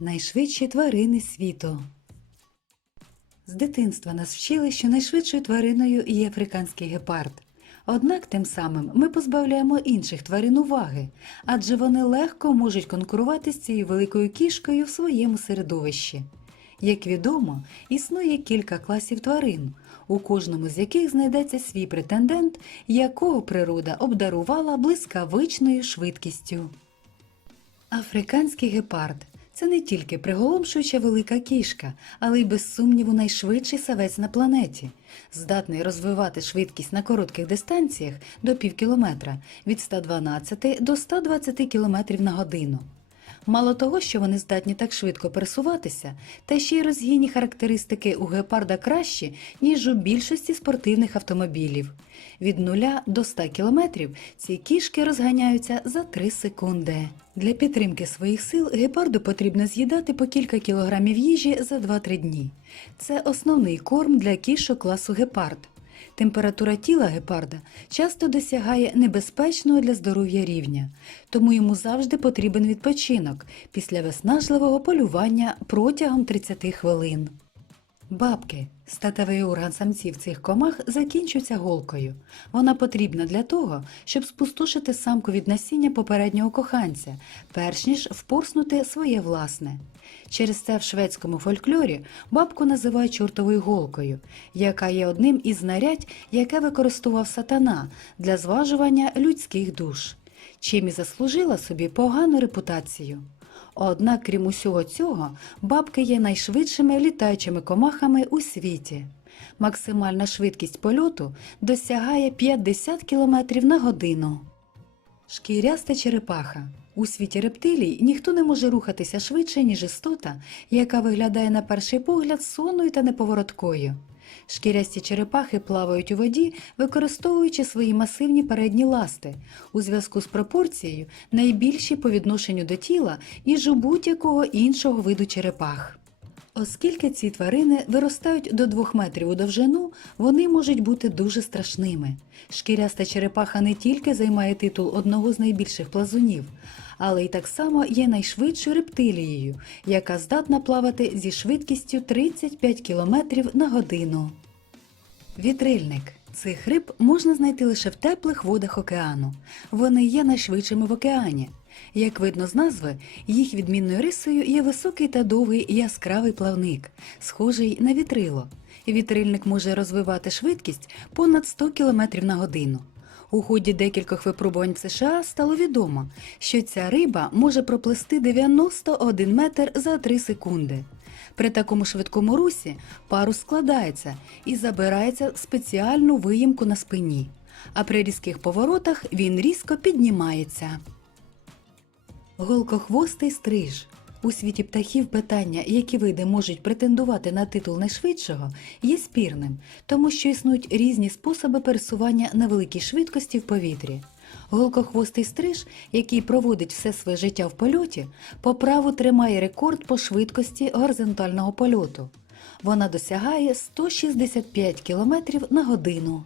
Найшвидші тварини світу. З дитинства нас вчили, що найшвидшою твариною є африканський гепард. Однак тим самим ми позбавляємо інших тварин уваги, адже вони легко можуть конкурувати з цією великою кішкою в своєму середовищі. Як відомо, існує кілька класів тварин, у кожному з яких знайдеться свій претендент, якого природа обдарувала блискавичною швидкістю. Африканський гепард це не тільки приголомшуюча велика кішка, але й без сумніву найшвидший савець на планеті, здатний розвивати швидкість на коротких дистанціях до півкілометра від 112 до 120 км на годину. Мало того, що вони здатні так швидко пересуватися, та ще й розгінні характеристики у гепарда кращі, ніж у більшості спортивних автомобілів. Від 0 до 100 км ці кішки розганяються за 3 секунди. Для підтримки своїх сил гепарду потрібно з'їдати по кілька кілограмів їжі за 2-3 дні. Це основний корм для кішок класу гепард. Температура тіла гепарда часто досягає небезпечного для здоров'я рівня, тому йому завжди потрібен відпочинок після виснажливого полювання протягом 30 хвилин. Бабки статевий орган самців цих комах закінчується голкою. Вона потрібна для того, щоб спустошити самку від насіння попереднього коханця, перш ніж впорснути своє власне. Через це в шведському фольклорі бабку називають чортовою голкою, яка є одним із знарядь, яке використовував сатана для зважування людських душ, чим і заслужила собі погану репутацію. Однак, крім усього цього, бабки є найшвидшими літаючими комахами у світі. Максимальна швидкість польоту досягає 50 км на годину. Шкіряста черепаха. У світі рептилій ніхто не може рухатися швидше, ніж істота, яка виглядає на перший погляд сонною та неповороткою. Шкірясті черепахи плавають у воді, використовуючи свої масивні передні ласти, у зв'язку з пропорцією найбільші по відношенню до тіла, ніж у будь-якого іншого виду черепах. Оскільки ці тварини виростають до 2 метрів у довжину, вони можуть бути дуже страшними. Шкіряста черепаха не тільки займає титул одного з найбільших плазунів, але й так само є найшвидшою рептилією, яка здатна плавати зі швидкістю 35 км на годину. Вітрильник. Цих риб можна знайти лише в теплих водах океану. Вони є найшвидшими в океані. Як видно з назви, їх відмінною рисою є високий та довгий яскравий плавник, схожий на вітрило. Вітрильник може розвивати швидкість понад 100 км на годину. У ході декількох випробувань в США стало відомо, що ця риба може проплисти 91 метр за 3 секунди. При такому швидкому русі парус складається і забирається в спеціальну виїмку на спині, а при різких поворотах він різко піднімається. Голкохвостий стриж. У світі птахів питання, які види можуть претендувати на титул найшвидшого, є спірним, тому що існують різні способи пересування на великій швидкості в повітрі. Голкохвостий стриж, який проводить все своє життя в польоті, по праву тримає рекорд по швидкості горизонтального польоту. Вона досягає 165 км на годину.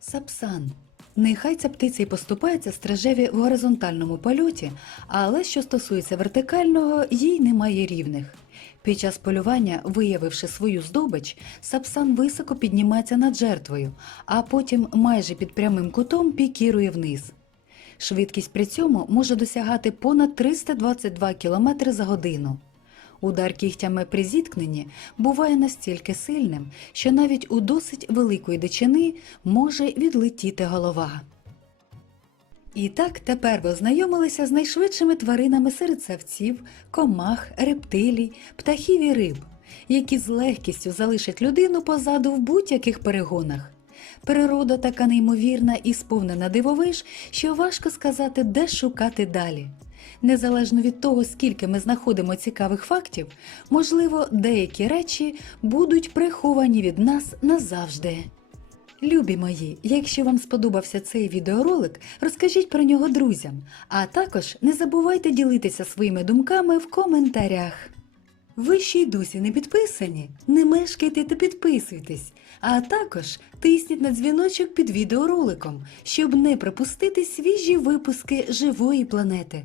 Сапсан. Нехай ця птиця й поступається стражеві в горизонтальному польоті, але що стосується вертикального, їй немає рівних. Під час полювання, виявивши свою здобич, сапсан високо піднімається над жертвою, а потім майже під прямим кутом пікірує вниз. Швидкість при цьому може досягати понад 322 км за годину. Удар кігтями при зіткненні буває настільки сильним, що навіть у досить великої дичини може відлетіти голова. І так тепер ви ознайомилися з найшвидшими тваринами серед савців, комах, рептилій, птахів і риб, які з легкістю залишать людину позаду в будь-яких перегонах. Природа така неймовірна і сповнена дивовиж, що важко сказати, де шукати далі. Незалежно від того, скільки ми знаходимо цікавих фактів, можливо, деякі речі будуть приховані від нас назавжди. Любі мої, якщо вам сподобався цей відеоролик, розкажіть про нього друзям, а також не забувайте ділитися своїми думками в коментарях. Ви ще й досі не підписані? Не мешкайте та підписуйтесь, а також тисніть на дзвіночок під відеороликом, щоб не пропустити свіжі випуски живої планети.